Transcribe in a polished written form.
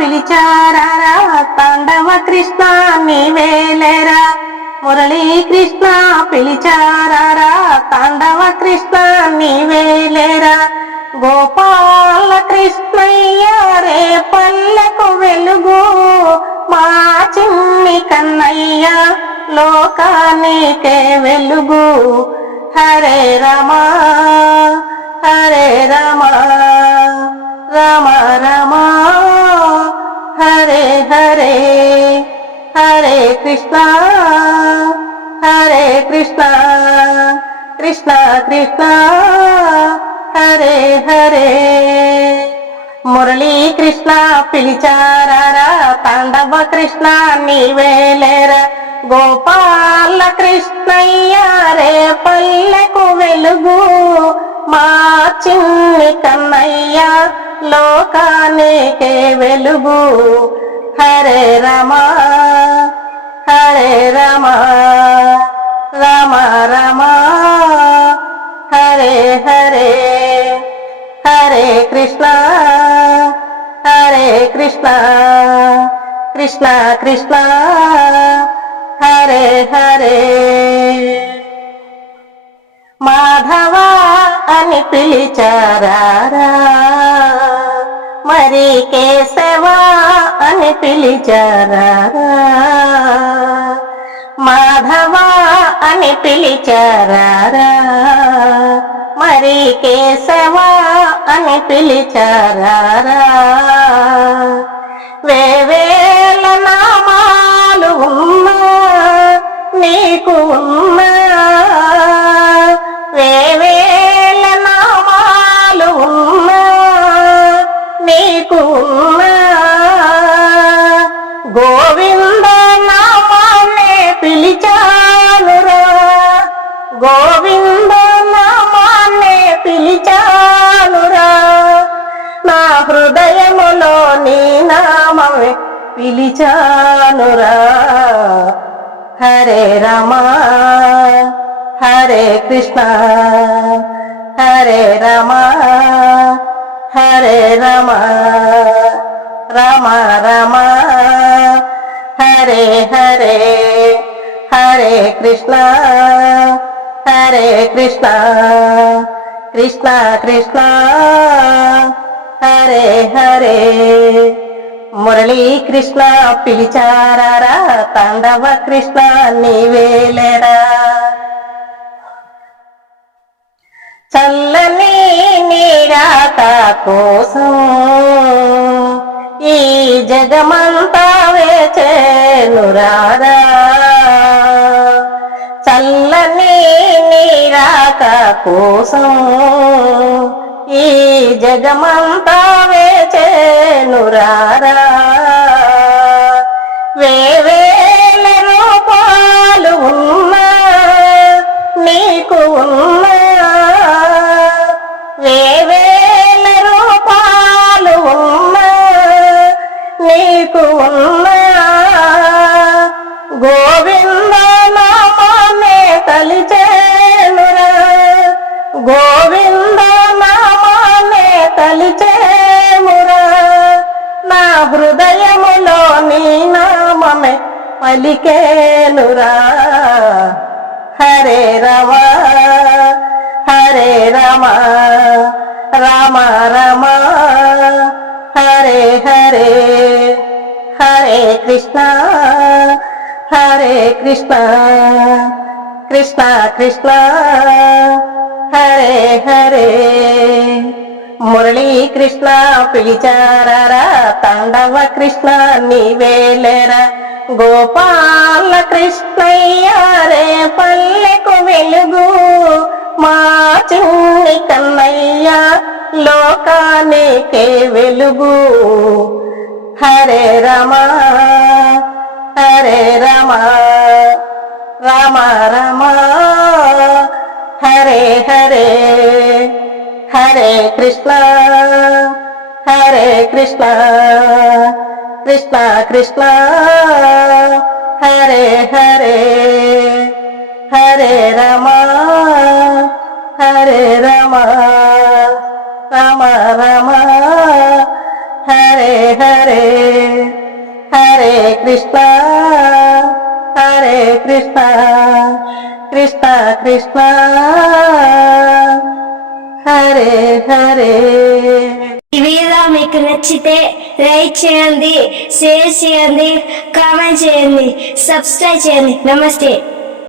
పిలిచారారా తాండవ కృష్ణ నీవేలేరా. మురళీ కృష్ణ పిలిచారారా తాండవ కృష్ణ నీవేలేరా. గోపాల కృష్ణయ్య రే పల్లెకు వెలుగు మా చిన్ని కన్నయ్య లోకానికే వెలుగు. హరే రమ హరే రమ రమ రమ హరే హరే. హరే కృష్ణ హరే కృష్ణ కృష్ణ కృష్ణ హరే హరే. మురళీ కృష్ణ పిలిచారారా తాండవ కృష్ణ నీవేలేరా. గోపాల కృష్ణయ్య రే పల్లెకు వెలుగు మా చిన్ని కన్నయ్య లోకానికే వెలుగు. హరే రమ హరే రమ రమ రమ హరే హరే. హరే కృష్ణ హరే కృష్ణ కృష్ణ కృష్ణ హరే హరే. మాధవ అని పిలిచారారా మరి కేశవ అని పిలిచారారా. మాధవ అని పిలిచారారా మరి కేశవ అని పిలిచారారా. వేవేల నామాలు ఉన్నా నీకు ఉన్నా. వేవేల నామాలు ఉన్నా నీకు ఉన్నా. గోవింద నామాన్నే పిలిచానురా. గోవింద నామాన్నే పిలిచానురా. నా హృదయములో నీ నామమే పిలిచానురా. హరే రమ హరే కృష్ణ హరే రమ హరే రమ రమ రమ హరే హరే. హరే కృష్ణ హరే కృష్ణ కృష్ణ కృష్ణ హరే హరే. మురళీ కృష్ణ పిలిచారారా తాండవ కృష్ణ నీవేలేరా. చల్లని నీరాక కోసం ఈ జగమంతా వేచేనురారా. చల్లని నీరాక కోసం ఈ జగమంతా వేచేనురారా. వేవేల రూపాలు ఉన్నా నీకు ఉన్నా. వేవేల రూపాలు ఉన్నా నీకు ఉన్నా. గోవింద నామాన్నే తలిచేనురా. గోవింద నామాన్నే తలిచేమురా. నా హృదయములో నీ నామమే పలికేనురా. హరే రమ హరే రమ రమ రమ హరే హరే. హరే కృష్ణ హరే కృష్ణ కృష్ణ కృష్ణ హరే హరే. మురళీ కృష్ణ పిలిచారారా తాండవ కృష్ణ నీవేలేరా. గోపాల కృష్ణయ్య రే పల్లెకు వెలుగు మా చిన్ని కన్నయ్య లోకానికే వెలుగు. హరే రమ హరే రమ రమ రమ హరే హరే. హరే కృష్ణ హరే కృష్ణ కృష్ణ కృష్ణ హరే హరే. హరే రమ హరే రమ రమ రమ హరే హరే. కృష్ణ హరే కృష్ణ కృష్ణ కృష్ణ హరే హరే. ఈ వీడియో మీకు నచ్చితే లైక్ చేయండి, షేర్ చేయండి, కామెంట్ చేయండి, సబ్స్క్రైబ్ చేయండి. నమస్తే.